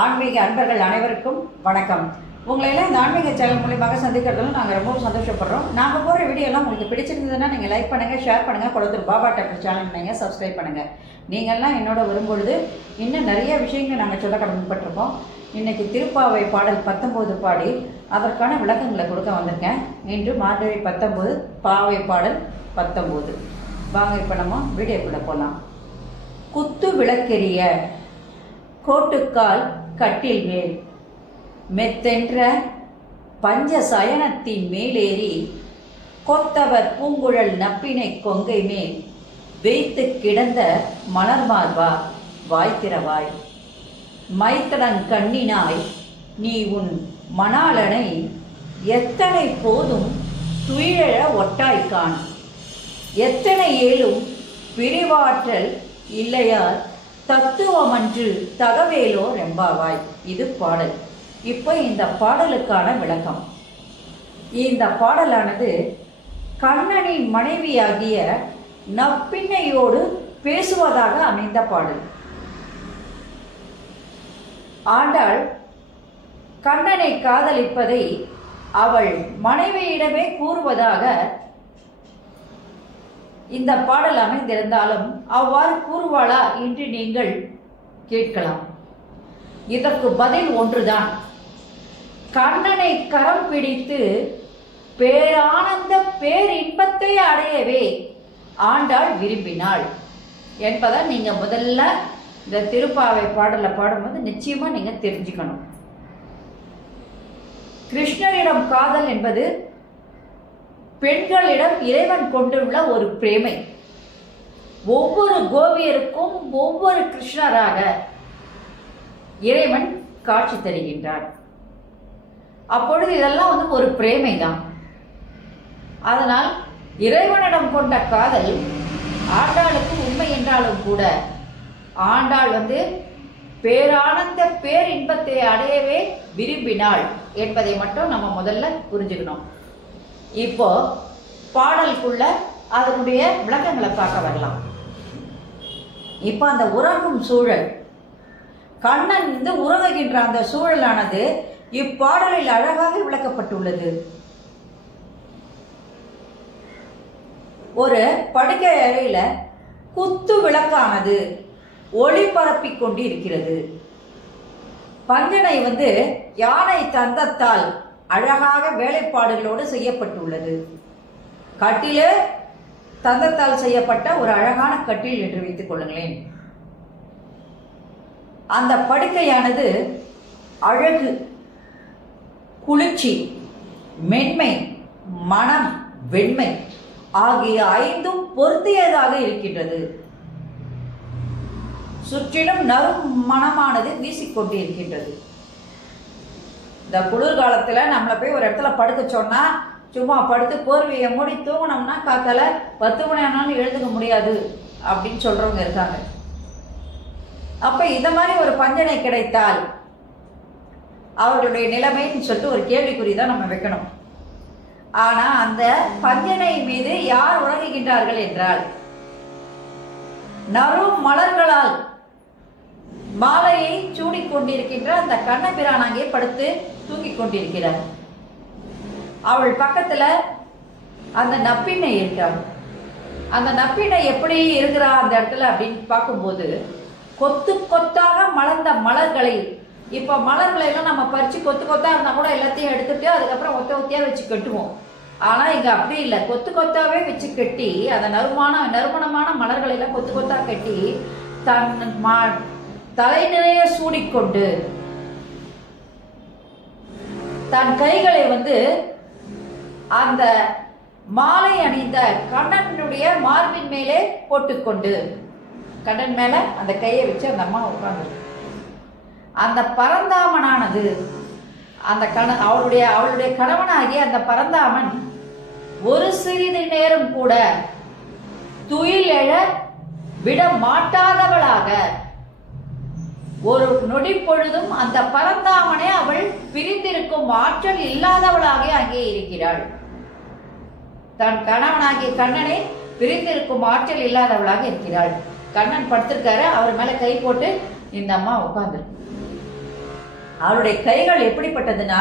ஆன்மீக அன்பர்கள் அனைவருக்கும் வணக்கம். உங்களையெல்லாம் இந்த ஆன்மீக சேனல் மூலியமாக சந்திக்கிறதுல நாங்கள் ரொம்ப சந்தோஷப்படுறோம். நாங்கள் போகிற வீடியோலாம் உங்களுக்கு பிடிச்சிருந்ததுன்னா நீங்கள் லைக் பண்ணுங்கள், ஷேர் பண்ணுங்கள், குளத்தூர் பாபா டெம்பிள் சேனல் நீங்கள் சப்ஸ்கிரைப் பண்ணுங்கள். நீங்கள்லாம் என்னோட வரும்பொழுது இன்னும் நிறைய விஷயங்கள் நாங்கள் சொல்ல கடமைப்பட்டிருக்கோம். இன்றைக்கி திருப்பாவை பாடல் 19 பாடி அதற்கான விளக்கங்களை கொடுக்க வந்திருக்கேன். இன்று மார்கழி 19 பாவை பாடல் 19. வாங்க இப்போ நம்ம வீடியோக்குள்ளே போகலாம். குத்து விளக்கெரிய கோட்டுக்கால் கட்டில் மேல் மெத்தென்ற பஞ்ச சயனத்தின் மேலேறி கொத்தவர் பூங்குழல் நப்பினை கொங்கை மேல் வைத்து கிடந்த மலர்மார்பா வாய்த்திரவாய் மைத்தடன் கண்ணினாய் நீ உன் மணாளனை எத்தனை போதும் துயிழ ஒட்டாய்கான் எத்தனை ஏழும் பிரிவாற்றல் இல்லையார் தத்துவமன்று தகவேலோ ரெம்பாவாய். இது பாடல். இப்போ இந்த பாடலுக்கான விளக்கம். இந்த பாடலானது கண்ணனின் மனைவியாகிய நப்பிண்ணையோடு பேசுவதாக அமைந்த பாடல். ஆண்டாள் கண்ணனை காதலிப்பதை அவள் மனைவியிடமே கூறுவதாக இந்த பாடல் அமைந்திருந்தாலும் அவ்வாறு கூறுவாளா என்று நீங்கள் கேட்கலாம். இதற்கு பதில் ஒன்றுதான். கண்ணனை கரம் பிடித்து பேரானந்த பேரின்பத்தை அடையவே ஆண்டாள் விரும்பினாள் என்பதை நீங்க முதல்ல இந்த திருப்பாவை பாடலை பாடும்போது நிச்சயமா நீங்க தெரிஞ்சுக்கணும். கிருஷ்ணரிடம் காதல் என்பது பெண்களிடம் இறைவன் கொண்டுள்ள ஒரு பிரேமை. ஒவ்வொரு கோபியருக்கும் ஒவ்வொரு கிருஷ்ணராக இறைவன் காட்சி தருகின்றார். அப்பொழுது இதெல்லாம் ஒரு பிரேமை தான். அதனால் இறைவனிடம் கொண்ட காதல் ஆண்டாளுக்கு உண்மை என்றாலும் கூட ஆண்டாள் பேரானந்த பேரின்பத்தை அடையவே விரும்பினாள் என்பதை மட்டும் நம்ம முதல்ல புரிஞ்சுக்கணும். இப்போ பாடலுக்குள்ள அதனுடைய விளக்கங்களை பார்க்க வரலாம். இப்போ அந்த உறங்கும் சூழல், கண்ணன் உறங்குகின்ற அந்த சூழலானது இப்பாடலில் அழகாக விளக்கப்பட்டுள்ளது. ஒரு படுக்கை அறையில குத்து விளக்கானது ஒளி பரப்பிக் கொண்டு இருக்கிறது. பஞ்சனை யானை தந்தத்தால் அழகாக வேலைப்பாடுகளோடு செய்யப்பட்டுள்ளது. கட்டிலே தந்தத்தால் செய்யப்பட்ட ஒரு அழகான கட்டில் என்று வைத்துக் கொள்ளுங்களேன். அந்த படுக்கையானது அழகு, குளிர்ச்சி, மென்மை, மனம், வெண்மை ஆகிய 5ம் பொருந்தியதாக இருக்கின்றது. சுற்றிலும் நறும் மனமானது வீசிக்கொண்டு இருக்கின்றது. இந்த குளிர்காலத்துல நம்மளை போய் ஒரு இடத்துல படுக்க சொன்னா சும்மா படுத்து போர்வையை மூடி தூங்கினோம்னா காத்தால 10 மணி ஆனாலும் எழுதுக்க முடியாது அப்படின்னு சொல்றவங்க இருக்காங்க. அப்ப இந்த மாதிரி ஒரு பஞ்சனை கிடைத்தால் அவர்களுடைய நிலைமைன்னு சொல்லிட்டு ஒரு கேள்விக்குறி தான் நம்ம வைக்கணும். ஆனா அந்த பஞ்சனை மீது யார் உறங்குகின்றார்கள் என்றால் நறும் மலர்களால் மாலையை சூடிக்கொண்டிருக்கின்ற அந்த கண்ணபிரான் அங்கே படுத்து தூங்கிக் கொண்டிருக்கிறார். அவள் பக்கத்துல அந்த நப்பிண்ணை இருக்கிறாள். அந்த நப்பிண்ணை எப்படி இருக்கிறா அந்த இடத்துல அப்படின்னு பார்க்கும்போது கொத்து கொத்தாக மலர்ந்த மலர்களை, இப்ப மலர்களை எல்லாம் நம்ம பறிச்சு கொத்து கொத்தா இருந்தா கூட எல்லாத்தையும் எடுத்துட்டு அதுக்கப்புறம் ஒத்த ஒத்தியா வச்சு கட்டுவோம். ஆனா இங்க அப்படி இல்லை. கொத்து கொத்தாவே வச்சு கட்டி அந்த நறுமணமான மலர்களை எல்லாம் கொத்து கொத்தா கட்டி தன் தலை நிறைய சூடிக்கொண்டு தன் கைகளை அந்த மாலை அணிந்த கண்ணனுடைய மார்பின் மேலே போட்டுக்கொண்டு கண்ணன் மேல அந்த கையை வச்சு அந்த அம்மா உட்கார்ந்து அந்த பரந்தாமனானது அந்த அவளுடைய கணவனாகிய அந்த பரந்தாமன் ஒரு சிறிது நேரம் கூட துயில் எழ விட மாட்டாதவளாக ஒரு நொடி பொழுதும் அந்த பரந்தாமனை அவள் பிரிந்திருக்கும் ஆற்றல் இல்லாதவளாக அங்கே இருக்கிறாள். தன் கணவனாகிய கண்ணனை பிரிந்திருக்கும் ஆற்றல் இல்லாதவளாக இருக்கிறாள். கண்ணன் படுத்திருக்காரு, அவர் மேல கை போட்டு இந்த அம்மா உட்கார்ந்துருக்கு. அவருடைய கைகள் எப்படிப்பட்டதுன்னா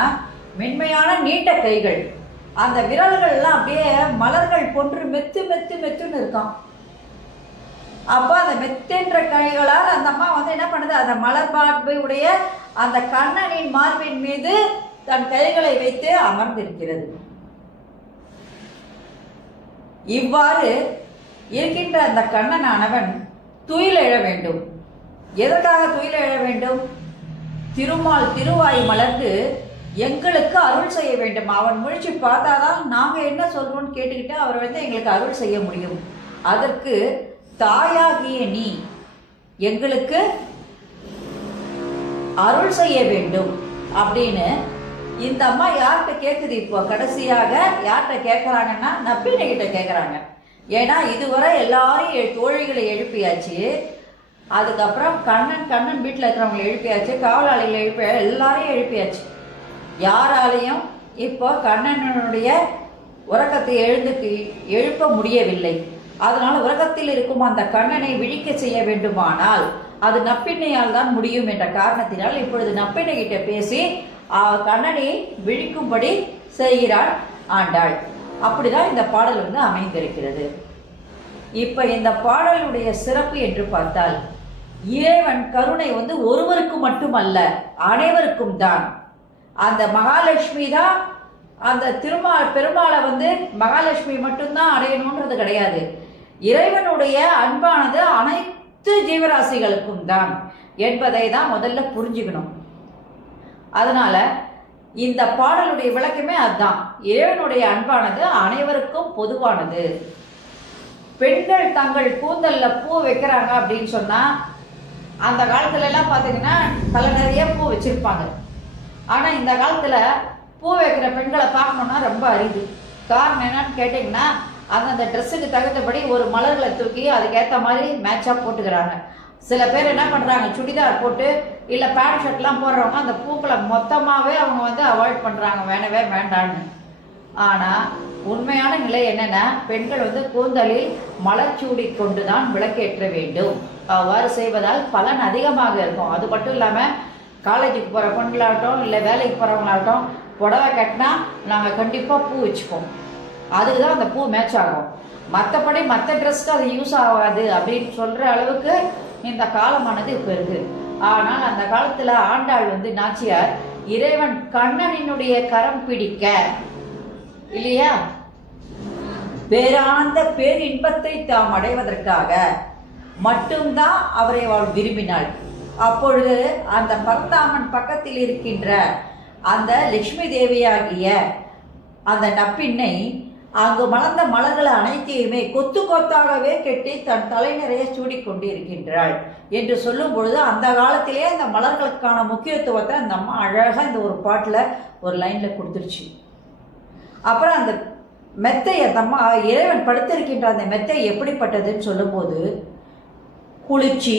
மென்மையான நீண்ட கைகள். அந்த விரல்கள் எல்லாம் அப்படியே மலர்கள் போன்று மெத்து மெத்து மெத்துன்னு இருக்கான். அப்போ அந்த மெத்தென்ற கைகளால் அந்த அம்மா வந்து என்ன பண்ணுது, அந்த மலர் மார்பை உடைய அந்த கண்ணனின் மார்பின் மீது தன் கைகளை வைத்து அமர்ந்திருக்கிறது. இவ்வாறு இருக்கின்ற அந்த கண்ணனானவன் துயில் எழ வேண்டும். எதற்காக துயில் எழ வேண்டும்? திருமால் திருவாய் மலர்ந்து எங்களுக்கு அருள் செய்ய வேண்டும். அவன் முழிச்சு பார்த்தாதான் நாங்கள் என்ன சொல்றோம்னு கேட்டுக்கிட்டு அவர் வந்து எங்களுக்கு அருள் செய்ய முடியும். அதற்கு தாயாகிய நீ எங்களுக்கு அருள் செய்ய வேண்டும் அப்படின்னு இந்த அம்மா யார்கிட்ட கேட்குது? இப்போ கடைசியாக யார்கிட்ட கேட்குறாங்கன்னா நப்பினை கிட்ட கேட்குறாங்க. ஏன்னா இதுவரை எல்லாரையும் தோழிகளை எழுப்பியாச்சு, அதுக்கப்புறம் கண்ணன் வீட்டில் இருக்கிறவங்களை எழுப்பியாச்சு, காவலாளிகளை எல்லாரையும் எழுப்பியாச்சு. யாராலையும் இப்போ கண்ணனுடைய உறக்கத்தை எழுப்ப முடியவில்லை. அதனால உலகத்தில் இருக்கும் அந்த கண்ணனை விழிக்க செய்ய வேண்டுமானால் அது நப்பிண்ணையால் தான் முடியும் என்ற காரணத்தினால் இப்பொழுது நப்பிண்ணை கிட்ட பேசி கண்ணனை விழிக்கும்படி செய்கிறாள் ஆண்டாள். அப்படிதான் இந்த பாடல் வந்து அமைந்திருக்கிறது. இப்ப இந்த பாடலுடைய சிறப்பு என்று பார்த்தால், இறைவன் கருணை வந்து ஒருவருக்கு மட்டுமல்ல, அனைவருக்கும் தான். அந்த மகாலட்சுமி தான் அந்த பெருமாளை வந்து மகாலட்சுமி மட்டும்தான் அடையணும்ன்றது கிடையாது. இறைவனுடைய அன்பானது அனைத்து ஜீவராசிகளுக்கும் தான் என்பதை தான் முதல்ல புரிஞ்சுக்கணும். அதனால இந்த பாடலுடைய விளக்கமே அதுதான். இறைவனுடைய அன்பானது அனைவருக்கும் பொதுவானது. பெண்கள் தங்கள் கூந்தல்ல பூ வைக்கிறாங்க அப்படின்னு சொன்னா அந்த காலத்துல எல்லாம் பாத்தீங்கன்னா தலை நிறைய பூ வச்சிருப்பாங்க. ஆனா இந்த காலத்துல பூ வைக்கிற பெண்களை பார்க்கணும்னா ரொம்ப அரிது. காரணம் என்னன்னு கேட்டீங்கன்னா அந்த ட்ரெஸ்ஸுக்கு தகுந்தபடி ஒரு மலர்களை தூக்கி அதுக்கேற்ற மாதிரி மேட்சா போட்டுக்கிறாங்க. சில பேர் என்ன பண்றாங்க, சுடிதார் போட்டு இல்ல பேண்ட் ஷர்ட்லாம் போடுறவங்க அந்த பூக்களை மொத்தமாவே அவங்க வந்து அவாய்ட் பண்றாங்க, வேணவே வேண்டான்னு. ஆனா உண்மையான நிலை என்னன்னா, பெண்கள் வந்து கூந்தலில் மலர் சூடி கொண்டுதான் விளக்கேற்ற வேண்டும். அவ்வாறு செய்வதால் பலன் அதிகமாக இருக்கும். அது மட்டும் இல்லாம காலேஜுக்கு போற பெண்களாகட்டும் இல்லை வேலைக்கு போறவங்களாகட்டும் புடவை கட்டினா நாங்கள் கண்டிப்பாக பூ வச்சுப்போம். அதுக்குதான் அந்த பூ மேட்ச் ஆகும். மற்றபடி மற்ற ட்ரெஸ்க்கு அது யூஸ் ஆகாது அப்படின்னு சொல்ற அளவுக்கு இந்த காலமானது இப்போ இருக்கு. ஆனால் அந்த காலத்துல ஆண்டாள் வந்து நாச்சியார் இறைவன் கண்ணனினுடைய கரம் பிடிக்க இல்லையா, பேரானந்த பேரின்பத்தை தாம் அடைவதற்காக மட்டும்தான் அவரை அவள் விரும்பினாள். அப்பொழுது அந்த பரந்தாமன் பக்கத்தில் இருக்கின்ற அந்த லட்சுமி தேவியாகிய அந்த நப்பிண்ணை அங்கு மலர்ந்த மலர்களை அனைத்தையுமே கொத்து கொத்தாகவே கெட்டி தன் தலை நிறைய சூடிக்கொண்டு இருக்கின்றாள் என்று சொல்லும் பொழுது அந்த காலத்திலே அந்த மலர்களுக்கான முக்கியத்துவத்தை அந்த அம்மா அழகா இந்த ஒரு பாட்டுல ஒரு லைன்ல கொடுத்துருச்சு. அப்புறம் அந்த மெத்தை அந்த அம்மா இறைவன் படுத்திருக்கின்ற அந்த மெத்தை எப்படிப்பட்டதுன்னு சொல்லும் போது குளிர்ச்சி,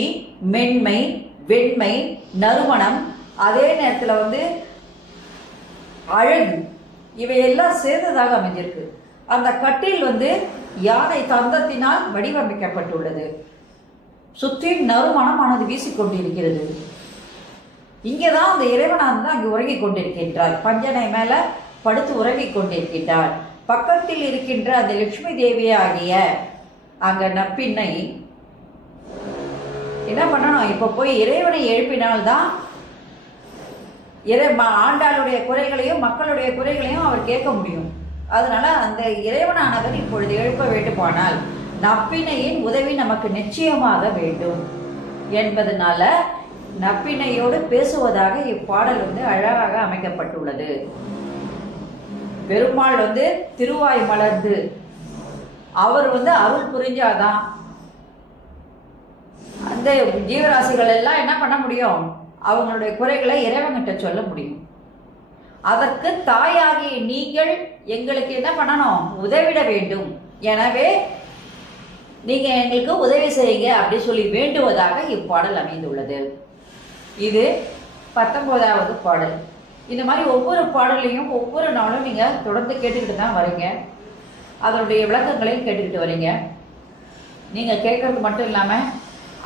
மென்மை, வெண்மை, நறுமணம், அதே நேரத்தில் வந்து அழகு, இவையெல்லாம் சேர்ந்ததாக அமைஞ்சிருக்கு. அந்த கட்டில் வந்து யானை தந்தத்தினால் வடிவமைக்கப்பட்டுள்ளது. சுற்றி நறுமணமானது வீசிக்கொண்டிருக்கிறது. இங்கேதான் அந்த இறைவனானது அங்கு உறங்கிக் கொண்டிருக்கின்றார். பஞ்சனை மேல படுத்து உறங்கிக் கொண்டிருக்கின்றார். பக்கத்தில் இருக்கின்ற அந்த லட்சுமி தேவியாகிய அங்க நப்பிண்ணை என்ன பண்ணணும், இப்ப போய் இறைவனை எழுப்பினால்தான் ஆண்டாளுடைய குறைகளையும் மக்களுடைய குறைகளையும் அவர் கேட்க முடியும். அதனால அந்த இறைவனானவர் இப்பொழுது எழுப்ப வேண்டுமானால் நப்பிணையின் உதவி நமக்கு நிச்சயமாக வேண்டும் என்பதனால நப்பிணையோடு பேசுவதாக இப்பாடல் வந்து அழகாக அமைக்கப்பட்டுள்ளது. பெருமாள் வந்து திருவாய் மலர்ந்து அவர் வந்து அருள் புரிஞ்சாதான் அந்த ஜீவராசிகள் எல்லாம் என்ன பண்ண முடியும், அவங்களுடைய குறைகளை இறைவன்கிட்ட சொல்ல முடியும். அதற்கு தாயாகிய நீங்கள் எங்களுக்கு என்ன பண்ணணும், உதவிட வேண்டும். எனவே நீங்க எங்களுக்கு உதவி செய்யுங்க அப்படி சொல்லி வேண்டுவதாக இப்பாடல் அமைந்துள்ளது. இது 19வது பாடல். இந்த மாதிரி ஒவ்வொரு பாடலையும் ஒவ்வொரு நாளும் நீங்க தொடர்ந்து கேட்டுக்கிட்டு தான் வரீங்க. அதனுடைய விளக்கங்களையும் கேட்டுக்கிட்டு வரீங்க. நீங்க கேட்கறது மட்டும் இல்லாம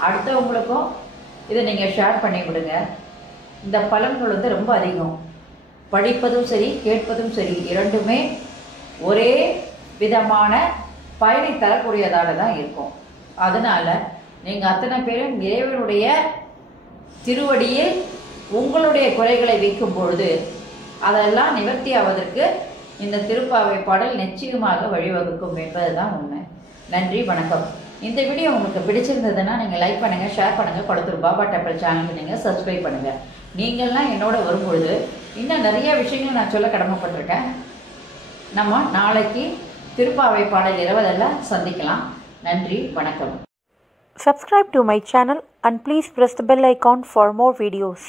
அடுத்தவங்களுக்கும் இதை நீங்க ஷேர் பண்ணி விடுங்க. இந்த பலன்கள் வந்து ரொம்ப அதிகம். படிப்பதும் சரி, கேட்பதும் சரி, இரண்டுமே ஒரே விதமான பயனை தரக்கூடியதாக தான் இருக்கும். அதனால் நீங்கள் அத்தனை பேரும் இறைவனுடைய திருவடியில் உங்களுடைய குறைகளை வைக்கும் பொழுது அதெல்லாம் நிவர்த்தி ஆவதற்கு இந்த திருப்பாவை பாடல் நிச்சயமாக வழிவகுக்கும் என்பது தான் உண்மை. நன்றி, வணக்கம். இந்த வீடியோ உங்களுக்கு பிடிச்சிருந்ததுன்னா நீங்கள் லைக் பண்ணுங்கள், ஷேர் பண்ணுங்கள், கொளத்தூர் பாபா டெம்பிள் சேனலுக்கு நீங்கள் சப்ஸ்கிரைப் பண்ணுங்கள். நீங்கள்லாம் என்னோட வரும்பொழுது இன்னும் நிறைய விஷயங்கள் நான் சொல்ல கடமைப்பட்டிருக்கேன். நம்ம நாளைக்கு திருப்பாவை பாடல் 20 சந்திக்கலாம். நன்றி, வணக்கம். Subscribe to my channel and please press the bell icon for more videos.